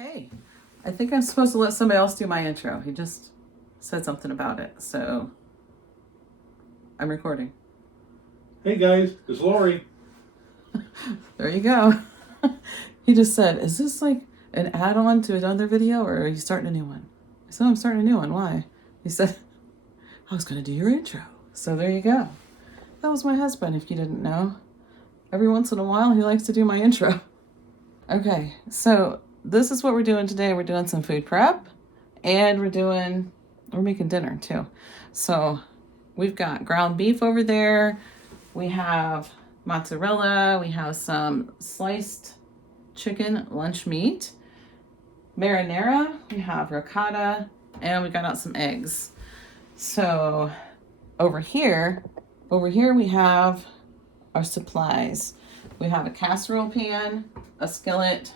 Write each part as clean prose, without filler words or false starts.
Hey, I think I'm supposed to let somebody else do my intro. He just said something about it, so I'm recording. Hey guys, it's Lori. There you go. He just said, is this like an add-on to another video or are you starting a new one? I said, I'm starting a new one. Why? He said, I was going to do your intro. So there you go. That was my husband, if you didn't know. Every once in a while, he likes to do my intro. Okay, so this is what we're doing today. We're doing some food prep and we're making dinner too. So we've got ground beef over there. We have mozzarella. We have some sliced chicken lunch meat, marinara. We have ricotta, and we got out some eggs. So over here we have our supplies. We have a casserole pan, a skillet,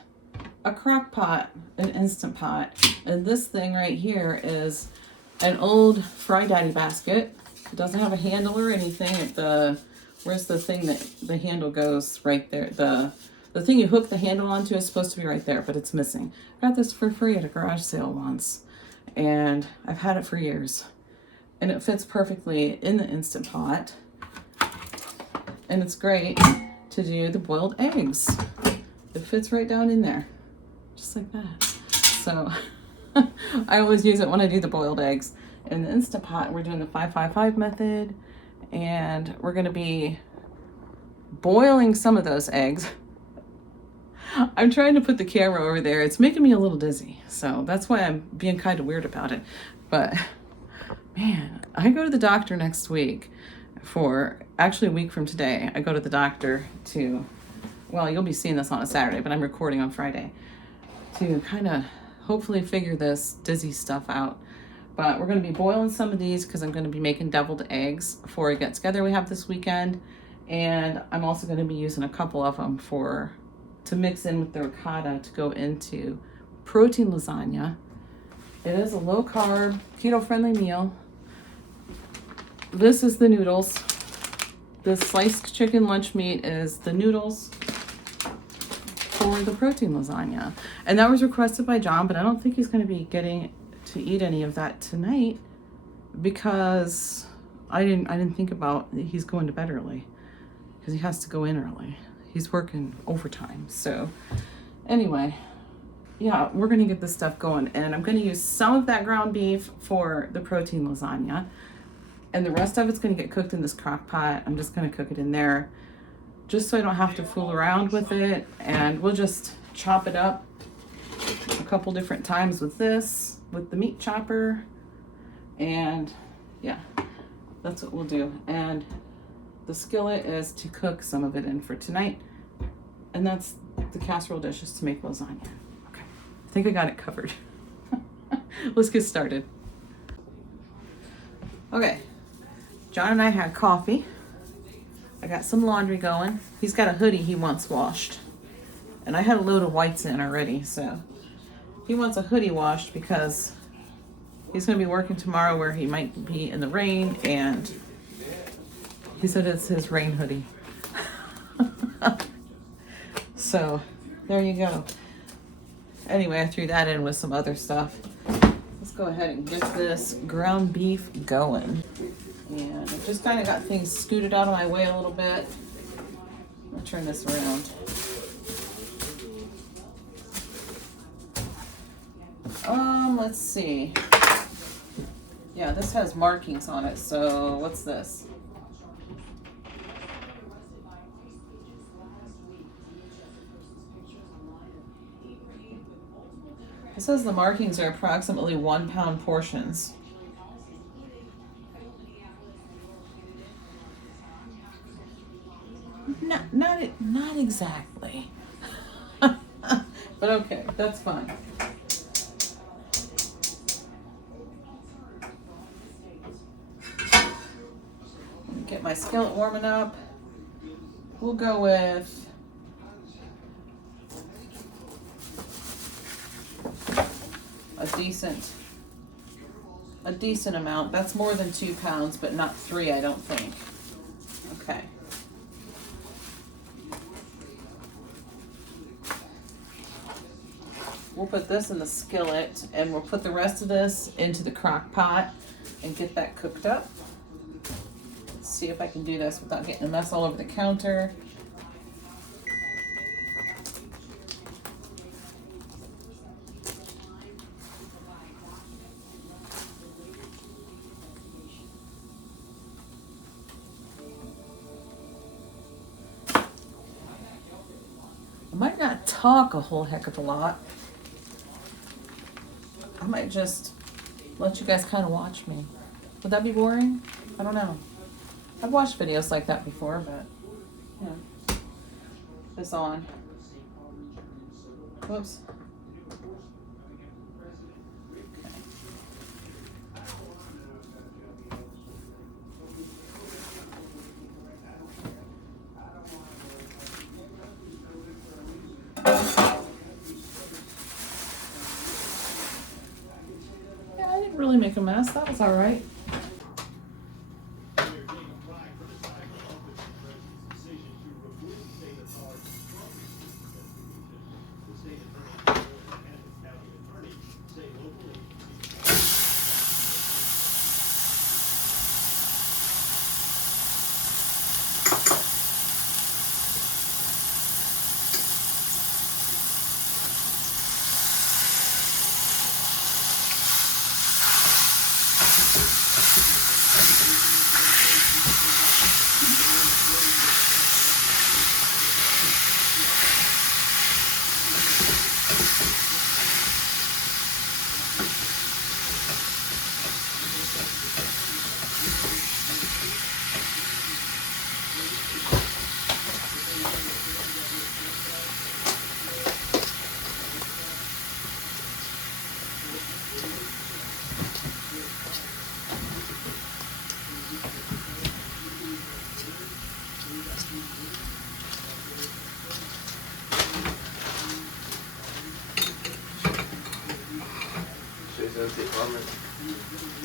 a crock pot, an Instant Pot, and this thing right here is an old Fry Daddy basket. It doesn't have a handle or anything. Where's the thing that the handle goes right there? The thing you hook the handle onto is supposed to be right there, but it's missing. I got this for free at a garage sale once, and I've had it for years. And it fits perfectly in the Instant Pot. And it's great to do the boiled eggs. It fits right down in there, just like that. So I always use it when I do the boiled eggs. In the Instant Pot, we're doing the 5-5-5 method, and we're going to be boiling some of those eggs. I'm trying to put the camera over there. It's making me a little dizzy, so that's why I'm being kind of weird about it. But man, I go to the doctor next week actually a week from today. I go to the doctor well, you'll be seeing this on a Saturday, but I'm recording on Friday to kind of hopefully figure this dizzy stuff out. But we're going to be boiling some of these because I'm going to be making deviled eggs for a get together we have this weekend. And I'm also going to be using a couple of them to mix in with the ricotta to go into protein lasagna. It is a low carb, keto friendly meal. This is the noodles. The sliced chicken lunch meat is the noodles for the protein lasagna. And that was requested by John, but I don't think he's going to be getting to eat any of that tonight because I didn't think about he's going to bed early because he has to go in early. He's working overtime. So anyway, yeah, we're going to get this stuff going, and I'm going to use some of that ground beef for the protein lasagna, and the rest of it's going to get cooked in this crock pot. I'm just going to cook it in there just so I don't have to fool around with it, and we'll just chop it up a couple different times with the meat chopper, and yeah, that's what we'll do. And the skillet is to cook some of it in for tonight, and that's the casserole dishes to make lasagna. Okay, I think I got it covered. Let's get started. Okay, John and I had coffee. I got some laundry going. He's got a hoodie he wants washed, and I had a load of whites in already, so he wants a hoodie washed because he's going to be working tomorrow where he might be in the rain, and he said it's his rain hoodie. So there you go. Anyway, I threw that in with some other stuff. Let's go ahead and get this ground beef going. And I've just kind of got things scooted out of my way a little bit. I'm going to turn this around. Let's see. Yeah, this has markings on it. So what's this? It says the markings are approximately 1 pound portions. Not exactly. But okay, that's fine. Get my skillet warming up. We'll go with a decent amount. That's more than 2 pounds, but not 3, I don't think. Okay. we'll put this in the skillet and we'll put the rest of this into the crock pot and get that cooked up. Let's see if I can do this without getting a mess all over the counter. I might not talk a whole heck of a lot. I might just let you guys kind of watch me. Would that be boring? I don't know. I've watched videos like that before, but yeah. This on. Whoops. Yeah, I didn't really make a mess. That was all right.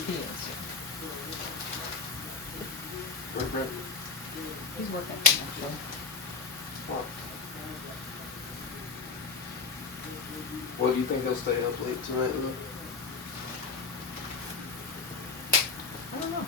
He is. He's working, actually. What do you think he'll stay up late tonight with? I don't know.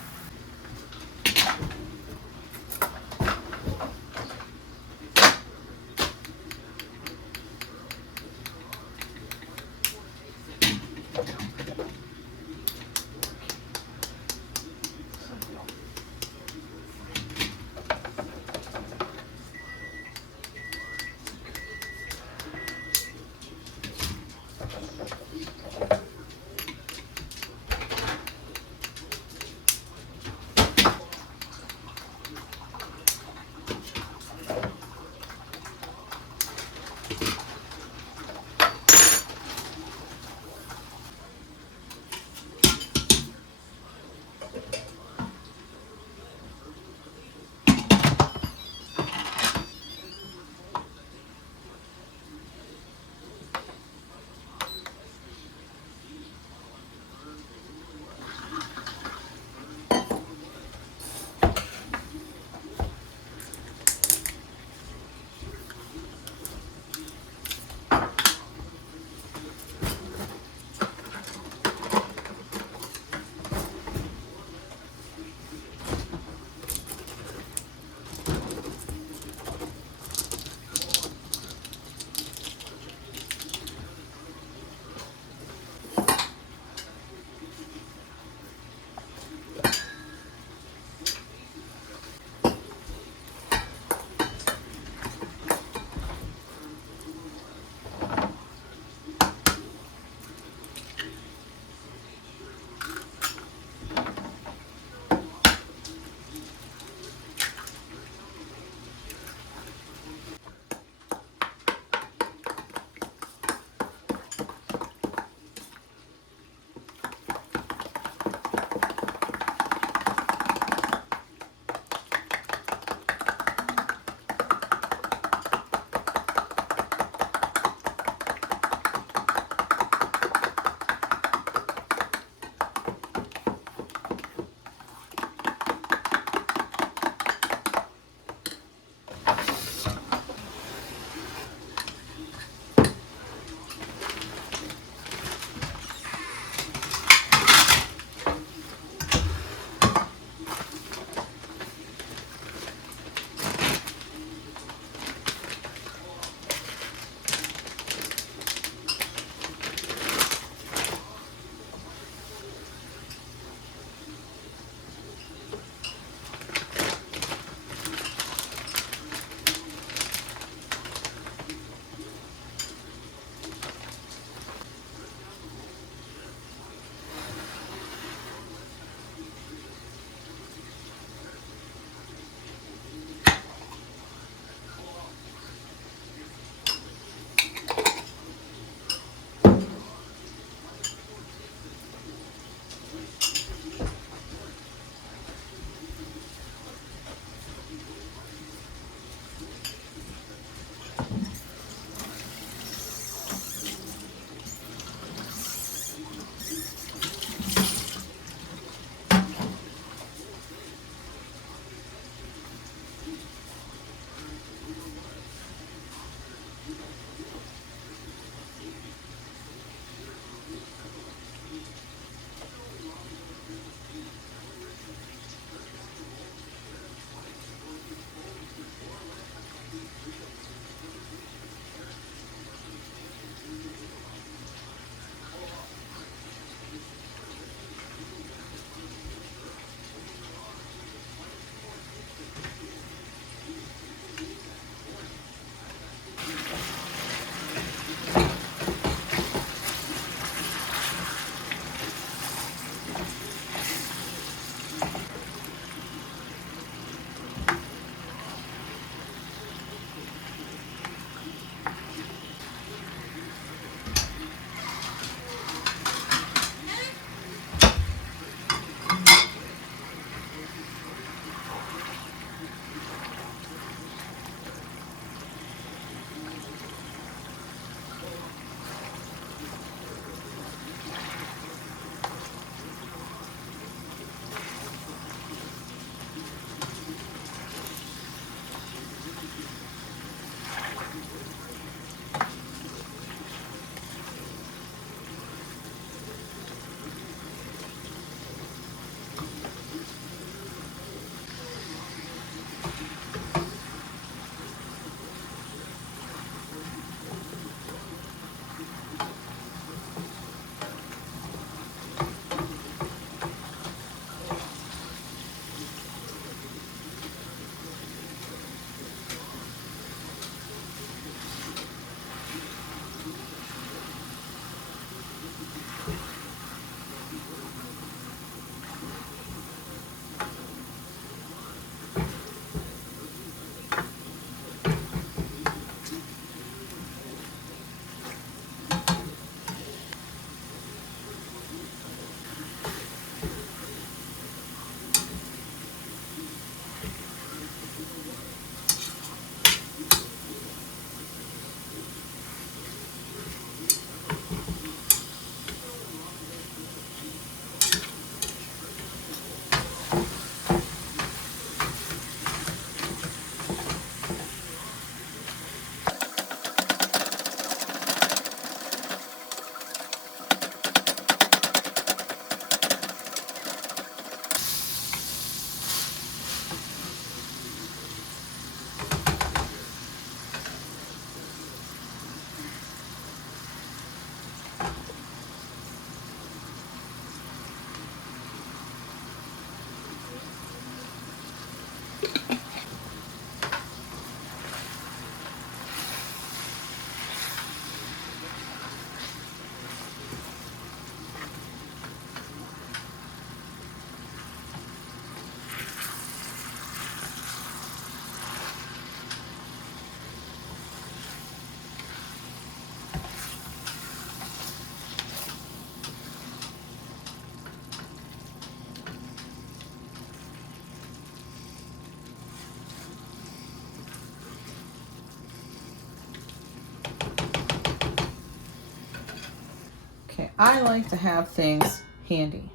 I like to have things handy.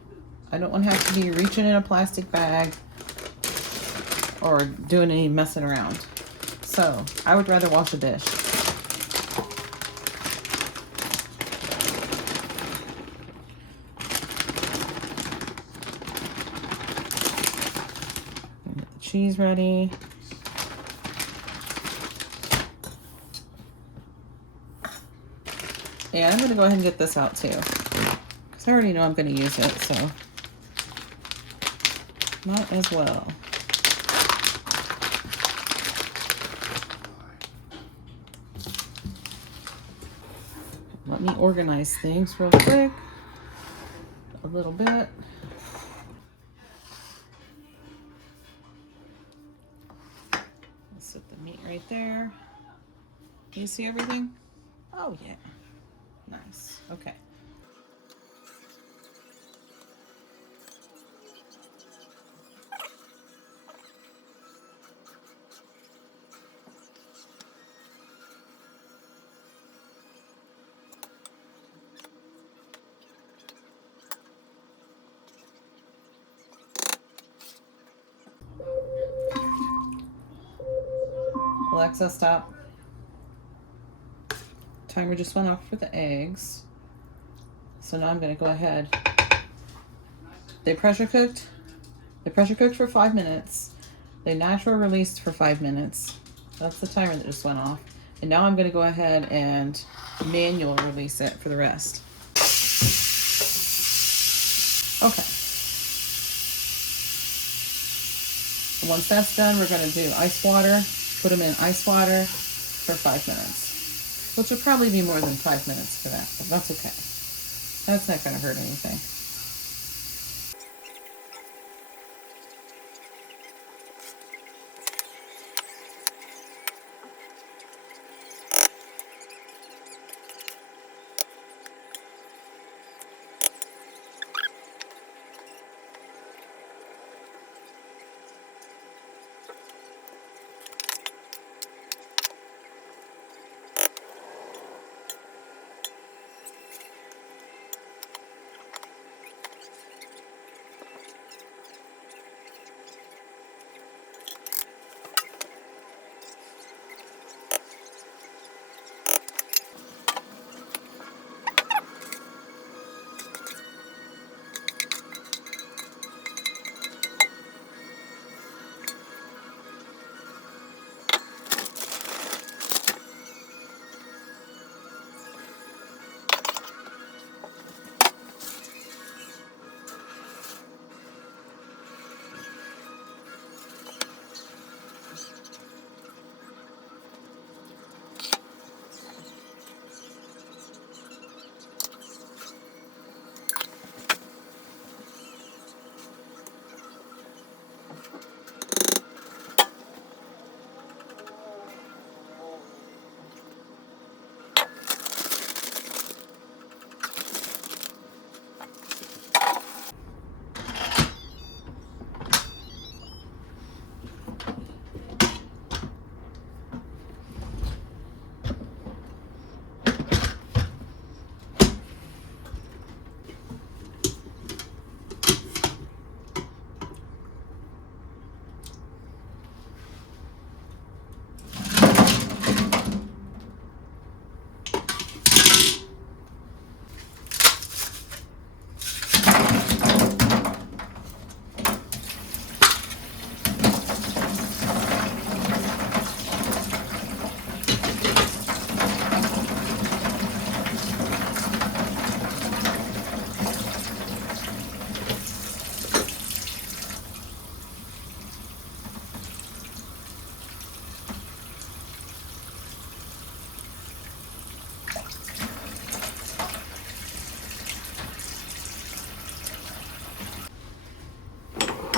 I don't want to have to be reaching in a plastic bag or doing any messing around. So I would rather wash a dish. Get the cheese ready. And I'm going to go ahead and get this out too, because I already know I'm going to use it, so might as well. Let me organize things real quick. A little bit. Let's set the meat right there. Can you see everything? Oh yeah. Nice. Okay. Alexa, stop. Timer just went off for the eggs. So now I'm going to go ahead. They pressure cooked. They pressure cooked for 5 minutes. They natural released for 5 minutes. That's the timer that just went off. And now I'm going to go ahead and manual release it for the rest. Okay. Once that's done, we're going to do ice water. Put them in ice water for 5 minutes. Which will probably be more than 5 minutes for that, but that's okay. That's not going to hurt anything.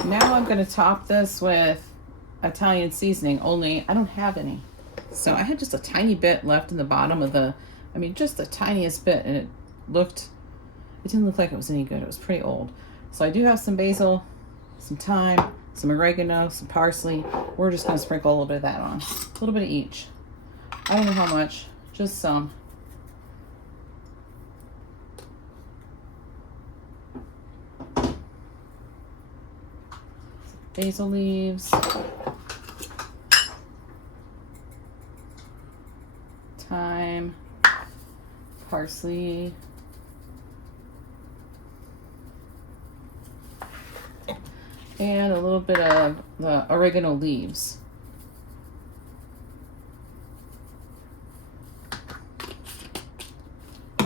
Now I'm going to top this with Italian seasoning, only I don't have any. So I had just a tiny bit left in the bottom of the, I mean, just the tiniest bit, and it didn't look like it was any good. It was pretty old. So I do have some basil, some thyme, some oregano, some parsley. We're just going to sprinkle a little bit of that on. A little bit of each. I don't know how much, just some. basil leaves, thyme, parsley, and a little bit of the oregano leaves.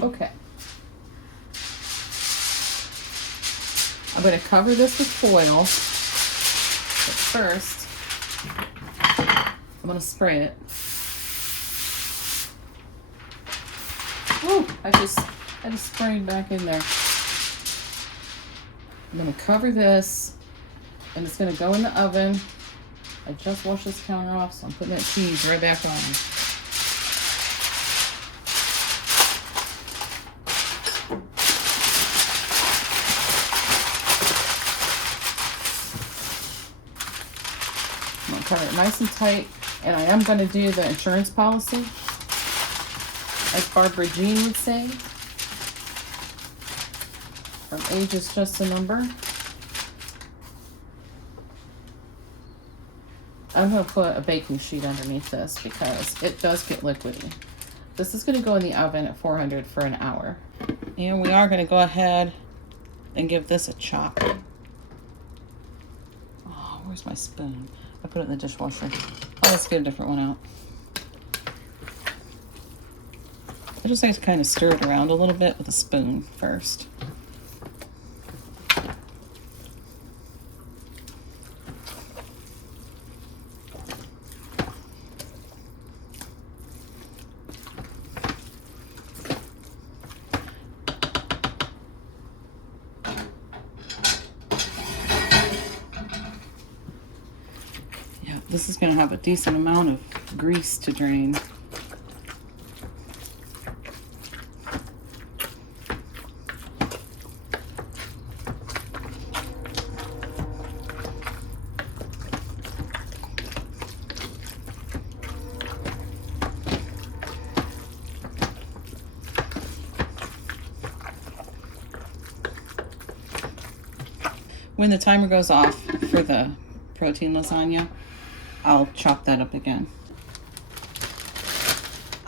Okay. I'm going to cover this with foil, but first I'm going to spray it. Woo! I just sprayed back in there. I'm going to cover this, and it's going to go in the oven. I just washed this counter off, so I'm putting that cheese right back on. I'm going to cover it nice and tight, and I am going to do the insurance policy, as Barbara Jean would say. From age is just a number. I'm going to put a baking sheet underneath this because it does get liquidy. This is going to go in the oven at 400 for an hour. And we are going to go ahead and give this a chop. Oh, where's my spoon? I put it in the dishwasher. Oh, let's get a different one out. I just like to kind of stir it around a little bit with a spoon first. This is going to have a decent amount of grease to drain. When the timer goes off for the protein lasagna, I'll chop that up again.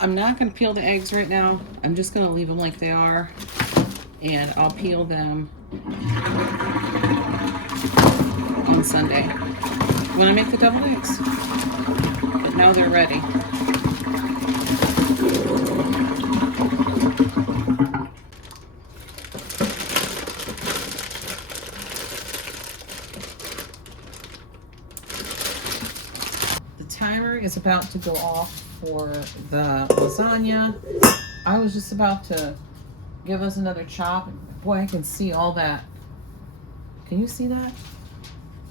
I'm not going to peel the eggs right now. I'm just going to leave them like they are, and I'll peel them on Sunday when I make the deviled eggs. But now they're ready. Timer is about to go off for the lasagna. I was just about to give us another chop. Boy, I can see all that. Can you see that? Can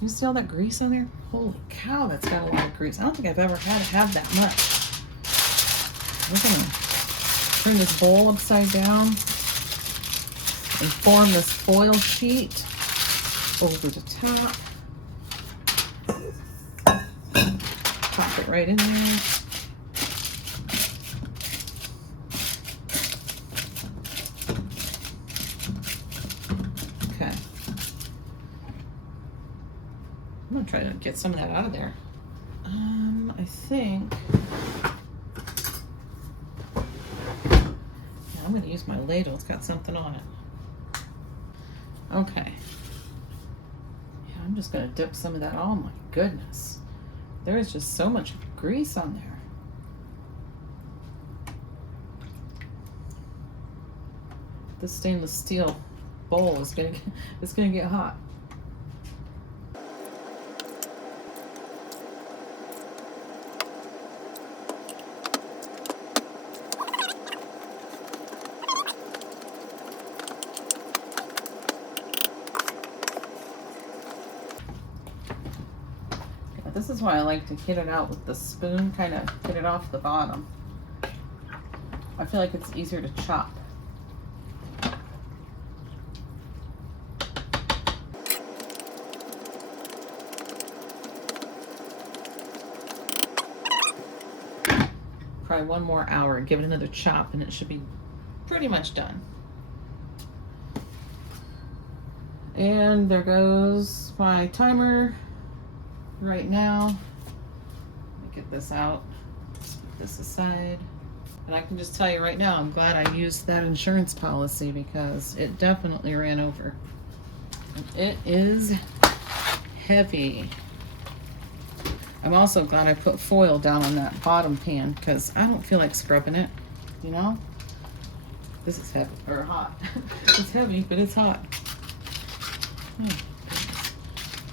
you see all that grease on there? Holy cow, that's got a lot of grease. I don't think I've ever had to have that much. We're gonna turn this bowl upside down and form this foil sheet over the top. Pop it right in there. Okay. I'm gonna try to get some of that out of there. I think. Yeah, I'm gonna use my ladle. It's got something on it. Okay. Yeah, I'm just gonna dip some of that. Oh my goodness. There is just so much grease on there. This stainless steel bowl is gonna get hot. This is why I like to hit it out with the spoon, kind of hit it off the bottom. I feel like it's easier to chop. Probably one more hour, give it another chop, and it should be pretty much done. And there goes my timer. right now. Let me get this out, put this aside. And I can just tell you right now, I'm glad I used that insurance policy because it definitely ran over. And it is heavy. I'm also glad I put foil down on that bottom pan because I don't feel like scrubbing it, you know? This is heavy, or hot. It's heavy, but it's hot. Oh, goodness.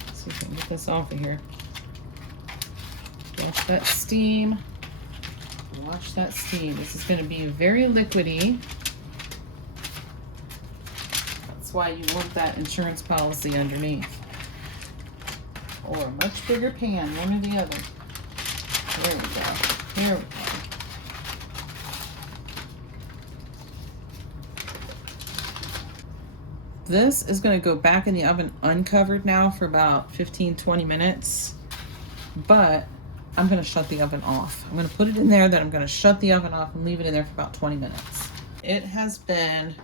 Let's see if I can get this off of here. Watch that steam. Watch that steam. This is going to be very liquidy. That's why you want that insurance policy underneath. Or a much bigger pan, one or the other. There we go. Here we go. This is going to go back in the oven uncovered now for about 15-20 minutes. But I'm going to shut the oven off. I'm going to put it in there, then I'm going to shut the oven off and leave it in there for about 20 minutes. It has been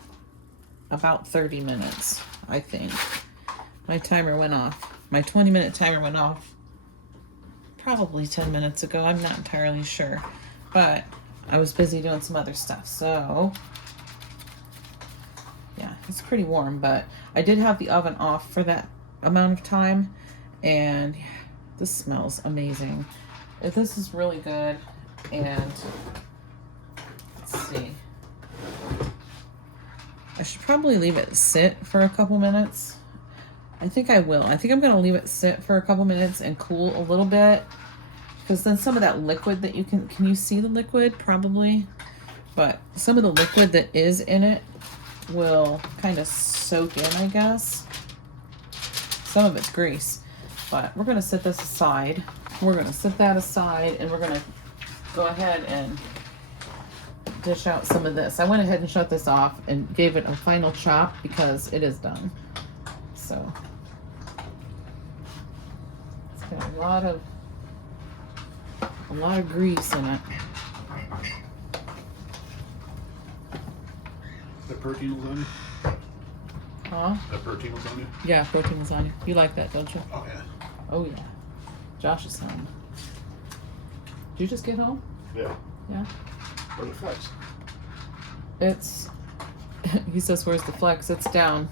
about 30 minutes, I think. My timer went off. My 20-minute timer went off probably 10 minutes ago. I'm not entirely sure. But I was busy doing some other stuff. So, yeah, it's pretty warm. But I did have the oven off for that amount of time. And yeah, this smells amazing. This is really good. And let's see. I should probably leave it sit for a couple minutes. I think I will. I think I'm going to leave it sit for a couple minutes and cool a little bit. Because then some of that liquid that you can you see the liquid? Probably. But some of the liquid that is in it will kind of soak in, I guess. Some of it's grease. But we're going to set this aside. We're going to set that aside and we're going to go ahead and dish out some of this. I went ahead and shut this off and gave it a final chop because it is done. So it's got a lot of grease in it. That protein lasagna? Huh? That protein lasagna? Yeah, protein lasagna. You like that, don't you? Oh, yeah. Oh, yeah. Josh is home. Did you just get home? Yeah. Yeah. Where's the flex? It's, he says, where's the flex? It's down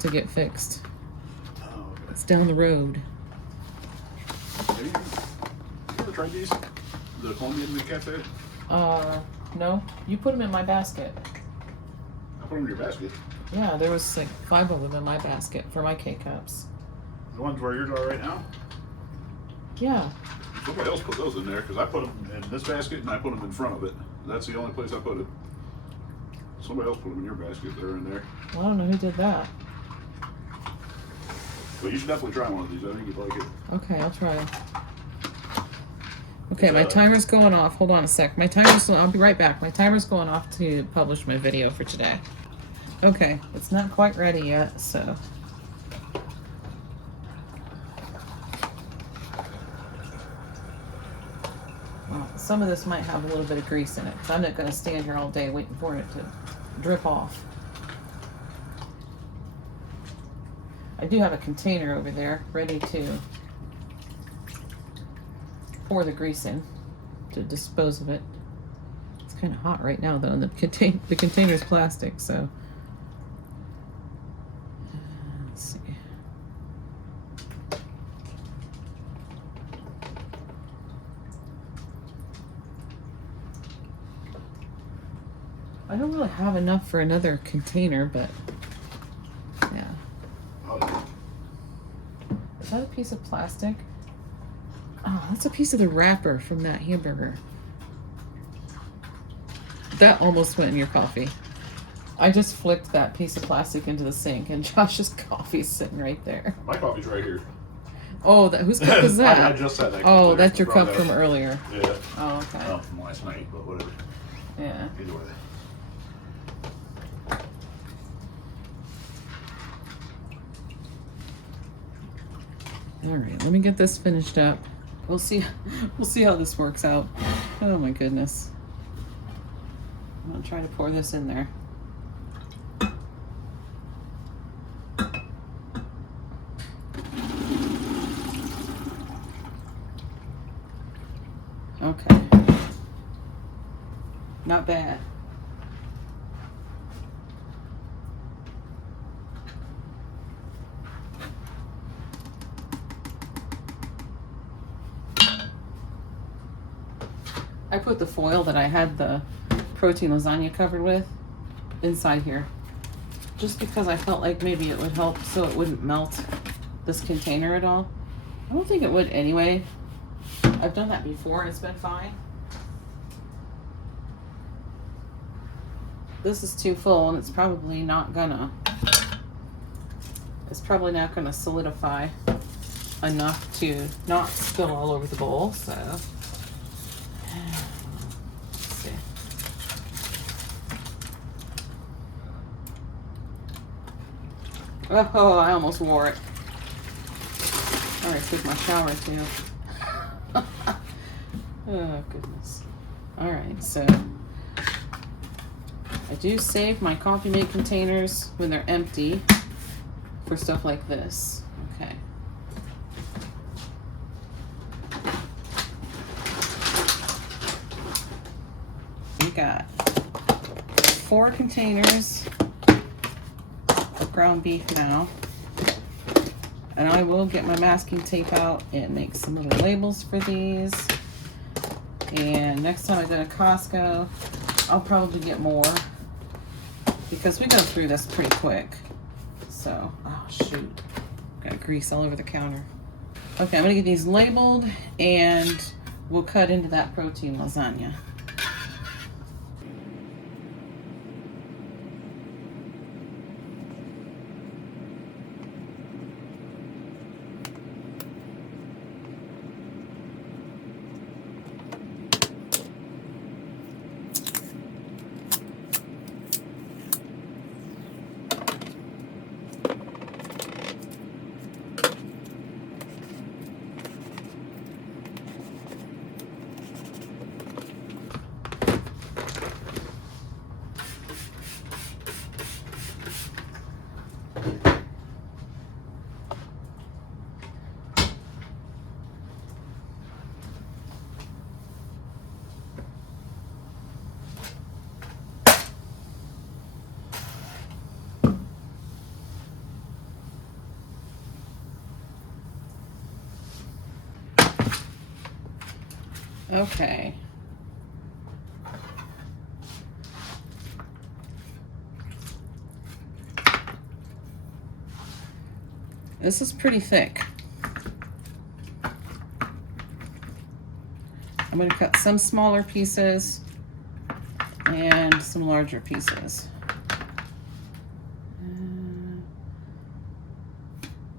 to get fixed. Oh, okay. It's down the road. Have you ever tried these? The Colombian cafe? No. You put them in my basket. I put them in your basket. Yeah, there was like 5 of them in my basket for my K-Cups. The ones where yours are right now? Yeah. Somebody else put those in there because I put them in this basket and I put them in front of it. That's the only place I put it. Somebody else put them in your basket. They're in there. Well, I don't know who did that. But you should definitely try one of these. I think you'd like it. Okay, I'll try. Okay, my timer's going off. Hold on a sec. I'll be right back. My timer's going off to publish my video for today. Okay, it's not quite ready yet, so. Well, some of this might have a little bit of grease in it, because I'm not going to stand here all day waiting for it to drip off. I do have a container over there ready to pour the grease in to dispose of it. It's kind of hot right now though, and the container's plastic, so let's see. I don't really have enough for another container, but yeah. Oh, Is that a piece of plastic? Oh, that's a piece of the wrapper from that hamburger. That almost went in your coffee. I just flicked that piece of plastic into the sink and Josh's coffee's sitting right there. my coffee's right here. Oh, whose cup is that? I just had that. Oh, cup there. that's your I brought cup that from up. earlier. Yeah. Oh, okay. Well, from last night, but whatever. Yeah. Either way. All right, let me get this finished up. We'll see how this works out. Oh my goodness. I'm gonna try to pour this in there. Okay. Not bad. I put the foil that I had the protein lasagna covered with inside here, just because I felt like maybe it would help so it wouldn't melt this container at all. I don't think it would anyway. I've done that before and it's been fine. This is too full and it's probably not gonna solidify enough to not spill all over the bowl, so let's see. Oh, I almost wore it. All right, take my shower too. Oh goodness. All right, so I do save my coffee mate containers when they're empty for stuff like this. Okay. We got 4 containers of ground beef now. And I will get my masking tape out and make some little labels for these. And next time I go to Costco, I'll probably get more because we go through this pretty quick. So, oh shoot, got grease all over the counter. Okay, I'm gonna get these labeled and we'll cut into that protein lasagna. Okay. This is pretty thick. I'm going to cut some smaller pieces and some larger pieces.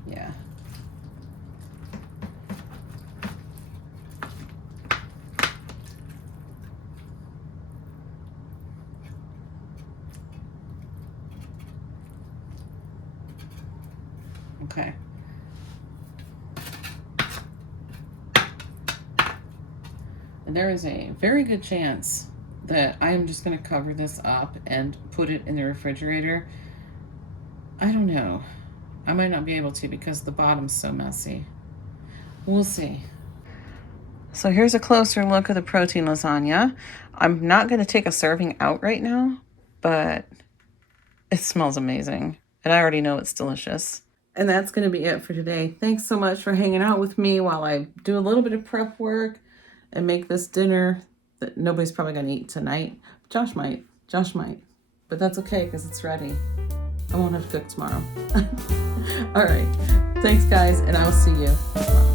Yeah. Okay. And there is a very good chance that I'm just going to cover this up and put it in the refrigerator. I don't know. I might not be able to because the bottom's so messy. We'll see. So here's a closer look at the protein lasagna. I'm not going to take a serving out right now, but it smells amazing. And I already know it's delicious. And that's going to be it for today. Thanks so much for hanging out with me while I do a little bit of prep work and make this dinner that nobody's probably going to eat tonight. Josh might. But that's okay because it's ready. I won't have to cook tomorrow. All right. Thanks, guys, and I'll see you tomorrow.